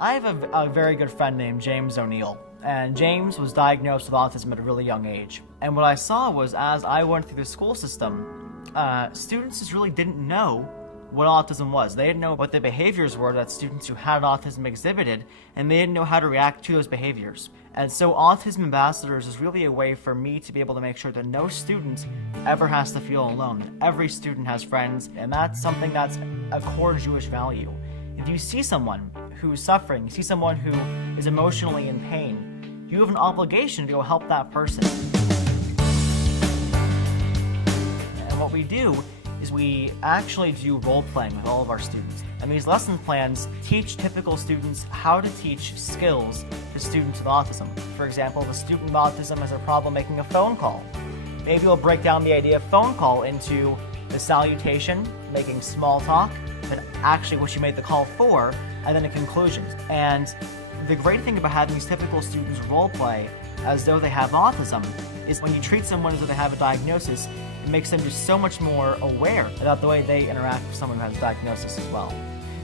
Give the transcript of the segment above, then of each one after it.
I have a very good friend named James O'Neill, and James was diagnosed with autism at a really young age. And what I saw was, as I went through the school system, students just really didn't know what autism was. They didn't know what the behaviors were that students who had autism exhibited, and they didn't know how to react to those behaviors. And so Autism Ambassadors is really a way for me to be able to make sure that no student ever has to feel alone. Every student has friends, and that's something that's a core Jewish value. If you see someone who's suffering, you see someone who is emotionally in pain, you have an obligation to go help that person. And what we do is we actually do role-playing with all of our students. And these lesson plans teach typical students how to teach skills to students with autism. For example, if a student with autism has a problem making a phone call, maybe we'll break down the idea of phone call into the salutation, making small talk, then actually what you made the call for, and then a conclusion. And the great thing about having these typical students role-play as though they have autism is when you treat someone as though they have a diagnosis, it makes them just so much more aware about the way they interact with someone who has a diagnosis as well.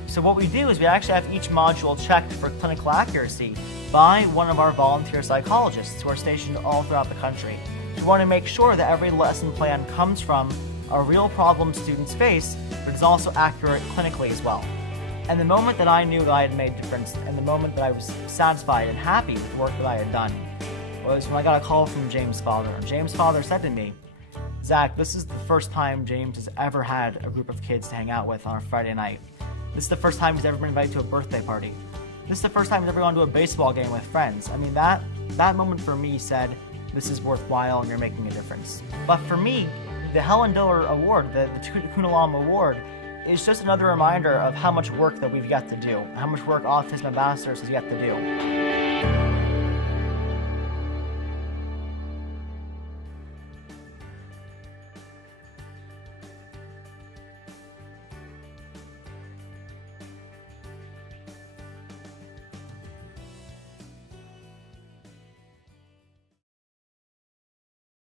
So what we do is we actually have each module checked for clinical accuracy by one of our volunteer psychologists who are stationed all throughout the country. We want to make sure that every lesson plan comes from a real problem students face, but is also accurate clinically as well. And the moment that I knew that I had made a difference, and the moment that I was satisfied and happy with the work that I had done, was when I got a call from James' father. And James' father said to me, "Zach, this is the first time James has ever had a group of kids to hang out with on a Friday night. This is the first time he's ever been invited to a birthday party. This is the first time he's ever gone to a baseball game with friends." I mean, that moment for me said, this is worthwhile and you're making a difference. But for me, the Helen Diller Award, the Tikkun Olam Award, is just another reminder of how much work that we've yet to do, how much work Autism Ambassadors has yet to do.